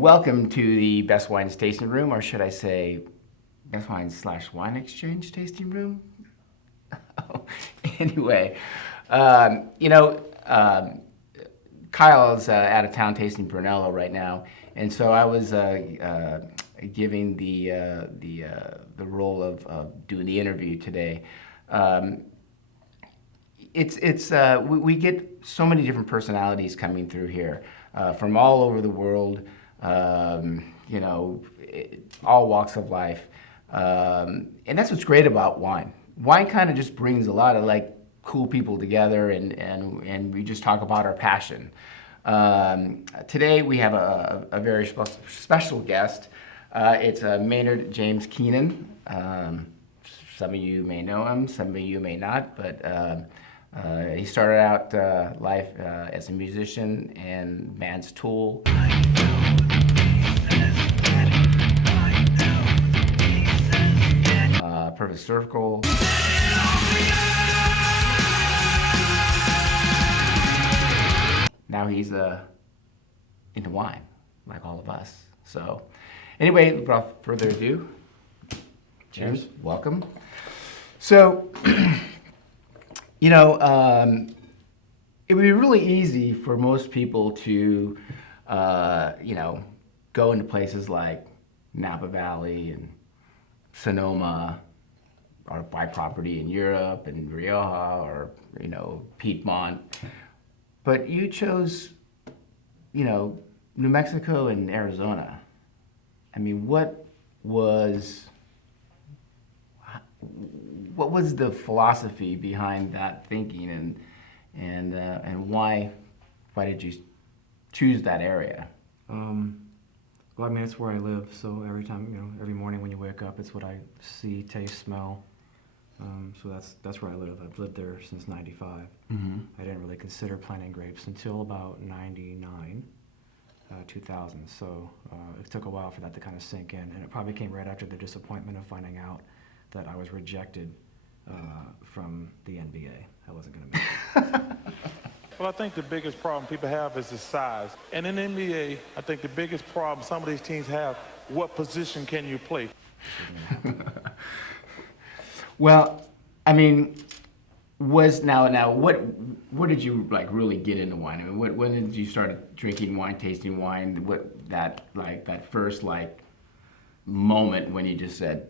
Welcome to the Best Wines Tasting Room, or should I say Best Wines / Wine Exchange Tasting Room? Anyway, Kyle's out of town tasting Brunello right now, and so I was giving the role of doing the interview today. We get so many different personalities coming through here from all over the world, all walks of life, and that's what's great about wine. Wine kind of just brings a lot of cool people together, and we just talk about our passion. Today we have a very special guest. It's Maynard James Keenan. Some of you may know him, some of you may not, but he started out life as a musician and band's Tool. Perfect Circle. Now he's into wine, like all of us. So, anyway, without further ado, cheers. Welcome. So, it would be really easy for most people to, go into places like Napa Valley and Sonoma, or buy property in Europe and Rioja, or Piedmont. But you chose, New Mexico and Arizona. I mean, what was the philosophy behind that thinking, and why did you choose that area? Well, I mean, it's where I live, so every time, every morning when you wake up, it's what I see, taste, smell. So that's where I live. I've lived there since '95. Mm-hmm. I didn't really consider planting grapes until about '99, 2000. So it took a while for that to kind of sink in, and it probably came right after the disappointment of finding out that I was rejected from the NBA. I wasn't going to make it. Well, I think the biggest problem people have is the size. And in the NBA, I think the biggest problem some of these teams have, what position can you play? Well, I mean, what did you really get into wine? I mean, when did you start drinking wine, tasting wine? That first moment when you just said,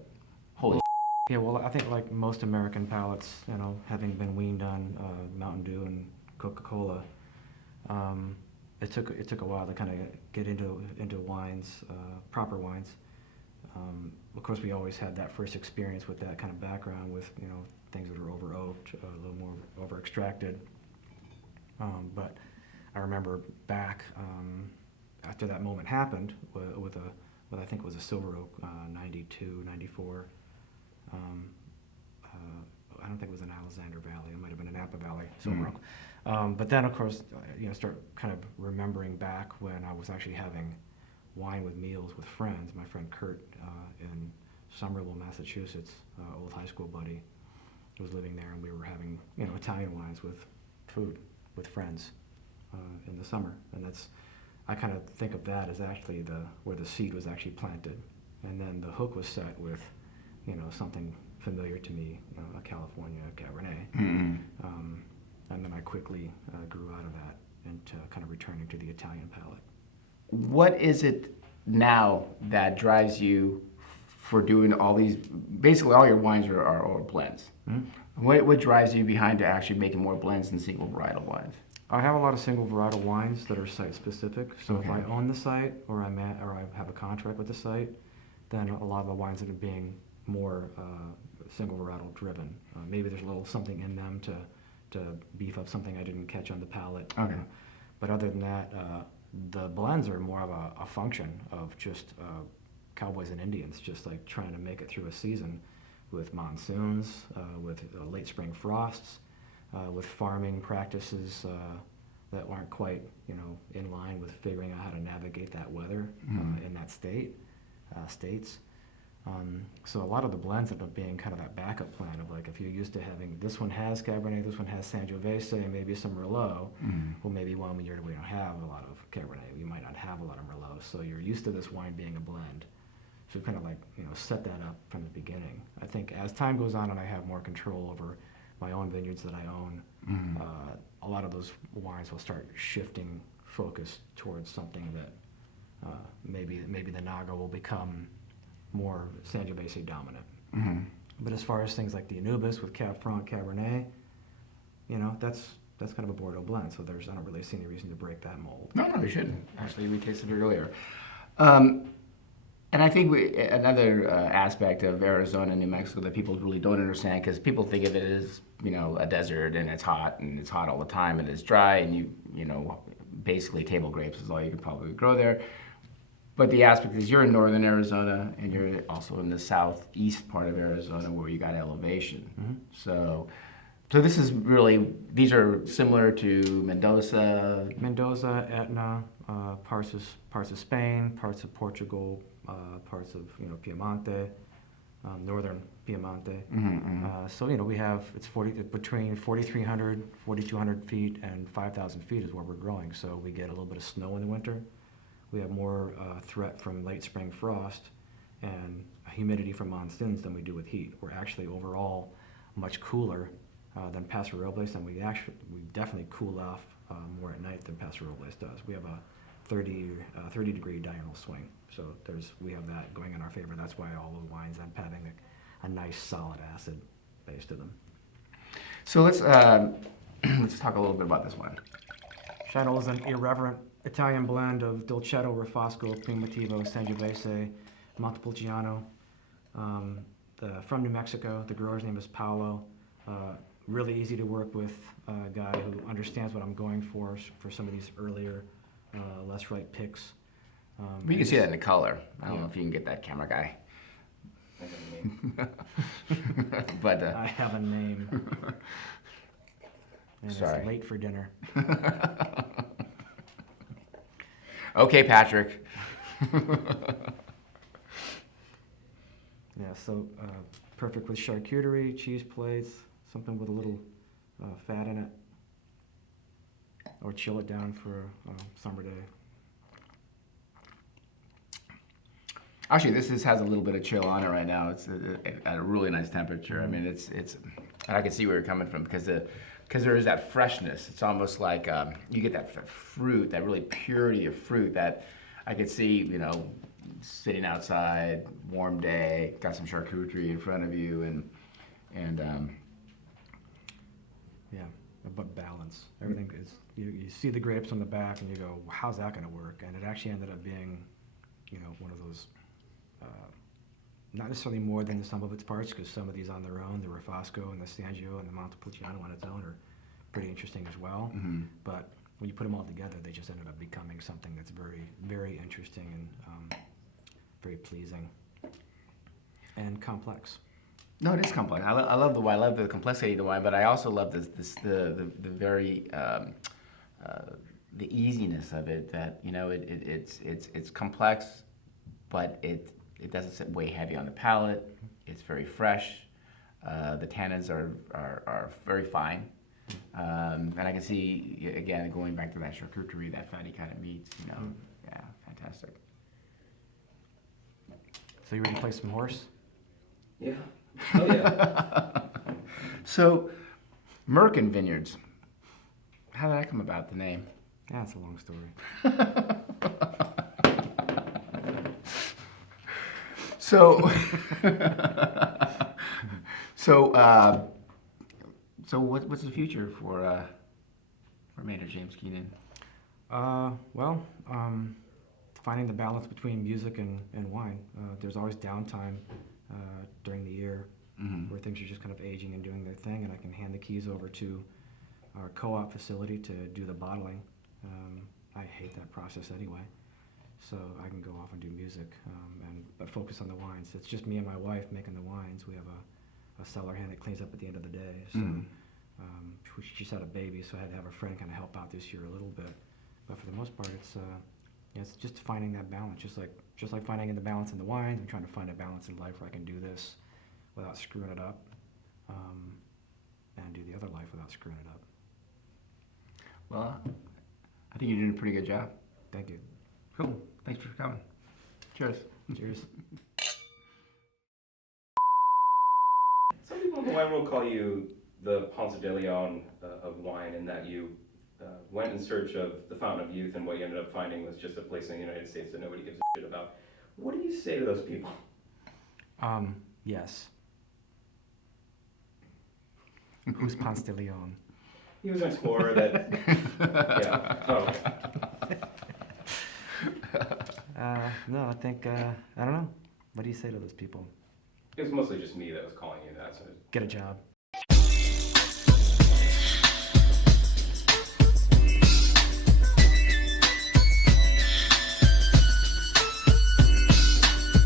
"Holy." Yeah, well, I think like most American palates, having been weaned on Mountain Dew and Coca-Cola, it took a while to kind of get into wines, proper wines. Of course, we always had that first experience with that kind of background, with things that are over oaked, a little more over extracted. But I remember back after that moment happened with what I think was a Silver Oak, 92, 94. I don't think it was in Alexander Valley. It might have been in Napa Valley, Silver Oak. But then, of course, start kind of remembering back when I was actually having wine with meals with friends. My friend Kurt in Somerville, Massachusetts, old high school buddy, was living there, and we were having Italian wines with food with friends in the summer. And I kind of think of that as actually where the seed was actually planted, and then the hook was set with something familiar to me, a California Cabernet. Mm-hmm. And then I quickly grew out of that into kind of returning to the Italian palate. What is it now that drives you for doing all these? Basically, all your wines are blends. Mm-hmm. What drives you behind to actually making more blends than single varietal wines? I have a lot of single varietal wines that are site specific. So Okay. if I own the site, or I have a contract with the site, then a lot of the wines that are being more single varietal driven. Maybe there's a little something in them to beef up something I didn't catch on the palate. Okay. But other than that, the blends are more of a function of just cowboys and Indians, just like trying to make it through a season with monsoons, with late spring frosts, with farming practices that aren't quite, in line with figuring out how to navigate that weather in that states. So a lot of the blends end up being kind of that backup plan of like, if you're used to having, this one has Cabernet, this one has Sangiovese, and maybe some Merlot, well, maybe one year we don't have a lot of Cabernet, we might not have a lot of Merlot, so you're used to this wine being a blend. So kind of like, set that up from the beginning. I think as time goes on and I have more control over my own vineyards that I own, a lot of those wines will start shifting focus towards something that maybe the Naga will become more Sangiovese dominant. But as far as things like the Anubis with Cab Franc Cabernet, that's kind of a Bordeaux blend. So I don't really see any reason to break that mold. No, you shouldn't. Actually, we tasted it earlier. And I think another aspect of Arizona and New Mexico that people really don't understand, because people think of it as, a desert and it's hot all the time and it's dry and basically table grapes is all you can probably grow there. But the aspect is you're in northern Arizona and you're also in the southeast part of Arizona where you got elevation. So this is really, these are similar to Mendoza. Mendoza, Etna, parts of Spain, parts of Portugal, parts of Piemonte, northern Piemonte. So we have between 4,300, 4,200 feet and 5,000 feet is where we're growing. So we get a little bit of snow in the winter. We have more threat from late spring frost and humidity from monsoons than we do with heat. We're actually overall much cooler than Paso Robles, and we definitely cool off more at night than Paso Robles does. We have a 30 degree diurnal swing, so we have that going in our favor. That's why all the wines end up having a nice solid acid base to them. So let's talk a little bit about this one. Chanel is an irreverent Italian blend of Dolcetto, Refosco, Primitivo, Sangiovese, Montepulciano. From New Mexico, the grower's name is Paolo. Really easy to work with, a guy who understands what I'm going for some of these earlier, less ripe picks. You can see that in the color. I don't know if you can get that camera guy. But I have a name. And Sorry. It's late for dinner. Okay, Patrick. Yeah, so perfect with charcuterie, cheese plates, something with a little fat in it, or chill it down for a summer day. Actually, this has a little bit of chill on it right now. It's at a really nice temperature. I mean, it's. I can see where you're coming from because there is that freshness. It's almost like you get that fruit, that really purity of fruit that I could see, sitting outside, warm day, got some charcuterie in front of you, and yeah, but balance. Everything is. You see the grapes on the back, and you go, well, "How's that going to work?" And it actually ended up being, one of those. Not necessarily more than the sum of its parts, because some of these on their own, the Refosco and the Stangio and the Montepulciano on its own are pretty interesting as well. But when you put them all together, they just ended up becoming something that's very, very interesting and very pleasing and complex. No, it is complex. I love the wine. I love the complexity of the wine, but I also love the very the easiness of it. That it's complex, but it doesn't sit way heavy on the palate. It's very fresh. The tannins are very fine. And I can see, again, going back to that charcuterie, that fatty kind of meats, yeah, fantastic. So you ready to play some horse? Yeah. Oh, yeah. So, Merkin Vineyards, how did that come about, the name? Yeah, it's a long story. So, so what's the future for Maynard James Keenan? Finding the balance between music and wine. There's always downtime during the year where things are just kind of aging and doing their thing, and I can hand the keys over to our co-op facility to do the bottling. I hate that process anyway, so I can go off and do music but focus on the wines. It's just me and my wife making the wines. We have a cellar hand that cleans up at the end of the day. So she just had a baby, so I had to have a friend kind of help out this year a little bit. But for the most part, It's just finding that balance, just like finding the balance in the wines. I'm trying to find a balance in life where I can do this without screwing it up, and do the other life without screwing it up. Well, I think you're doing a pretty good job. Thank you. Cool. Thanks for coming. Cheers. Cheers. Some people in the wine world call you the Ponce de Leon of wine, in that you went in search of the fountain of youth, and what you ended up finding was just a place in the United States that nobody gives a shit about. What do you say to those people? Yes. Who's Ponce de Leon? He was an explorer that, yeah, totally. No, I think, I don't know. What do you say to those people? It was mostly just me that was calling you that, so Get a job.